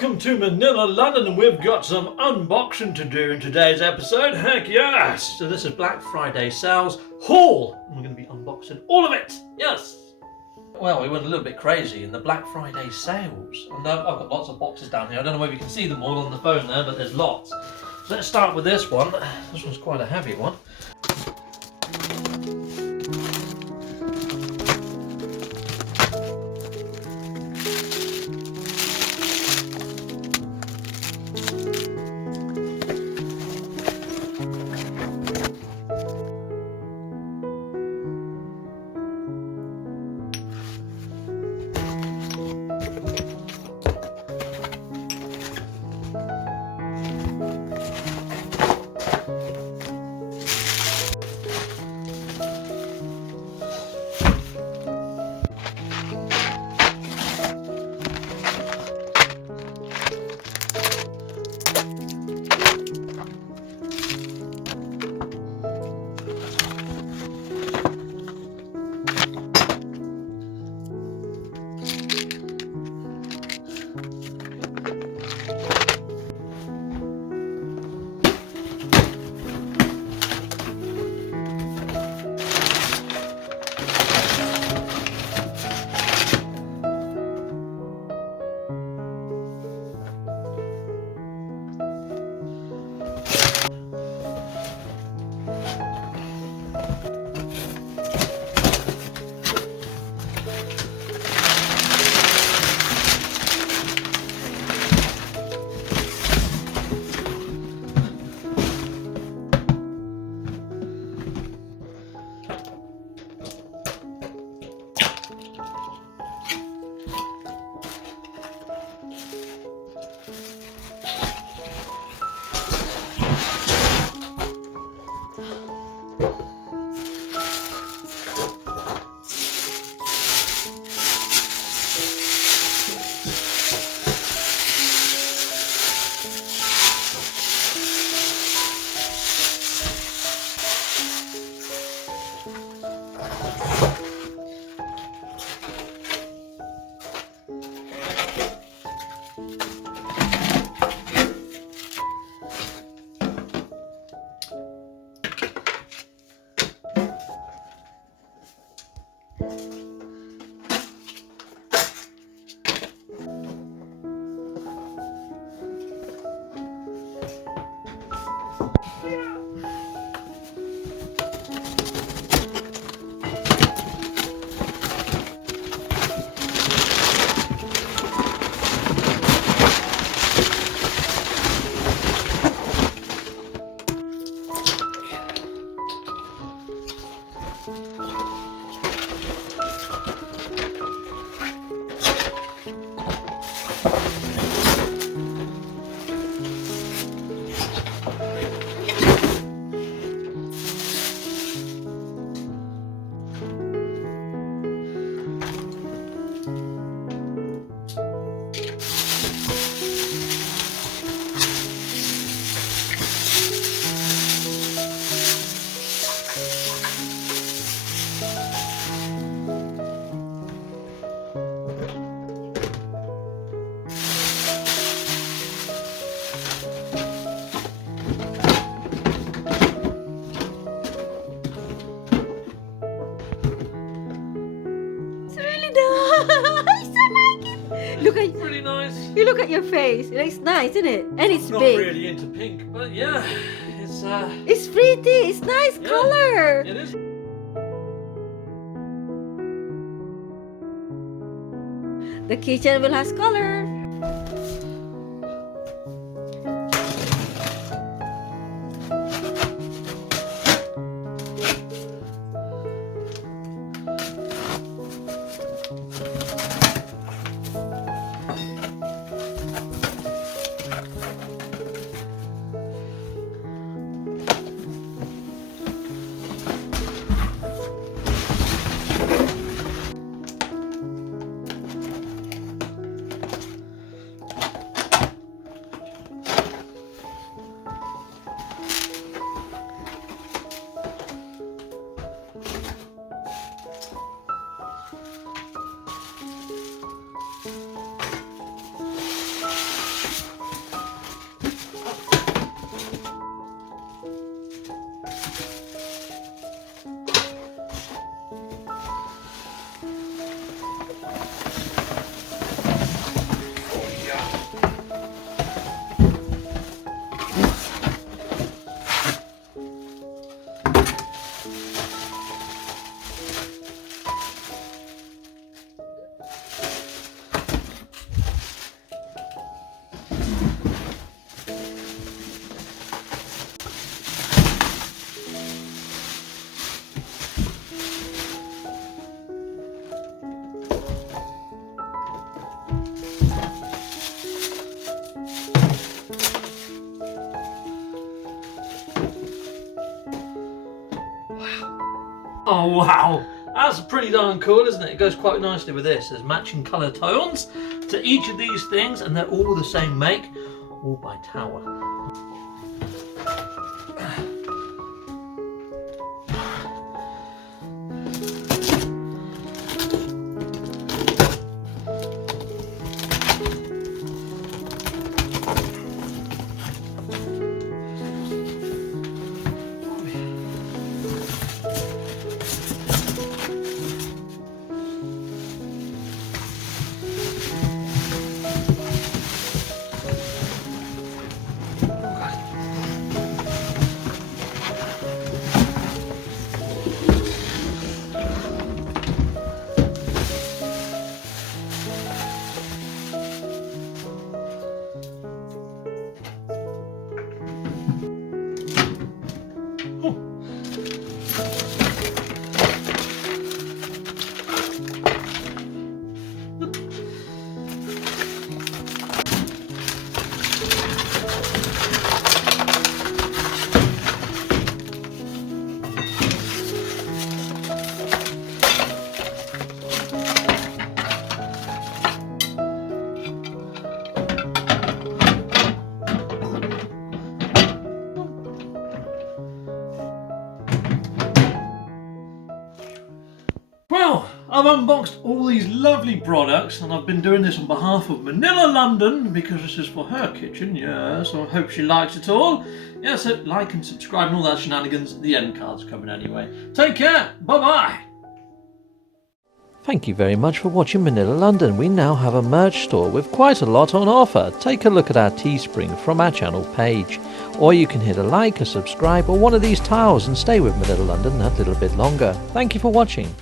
Welcome to Manila, London, and we've got some unboxing to do in today's episode. Heck yes! So this is Black Friday sales haul. And we're going to be unboxing all of it. Yes! Well, we went a little bit crazy in the Black Friday sales. And I've got lots of boxes down here. I don't know whether you can see them all on the phone there, but there's lots. So let's start with this one. This one's quite a heavy one. Look at Pretty nice. you. Look at your face. It's nice, isn't it? And it's Not big. really into pink, but yeah, it's It's pretty. It's nice yeah, color. It is. The kitchen will have color. Oh wow, that's pretty darn cool, isn't it? It goes quite nicely with this. There's matching colour tones to each of these things, and they're all the same make, all by Tower. Well, I've unboxed all these lovely products, and I've been doing this on behalf of Manila, London, because this is for her kitchen, yeah, so I hope she likes it all. Yeah, so like and subscribe and all that shenanigans. The end card's coming anyway. Take care, bye-bye. Thank you very much for watching Manila London. We now have a merch store with quite a lot on offer. Take a look at our Teespring from our channel page. Or you can hit a like, a subscribe, or one of these tiles and stay with Manila London that little bit longer. Thank you for watching.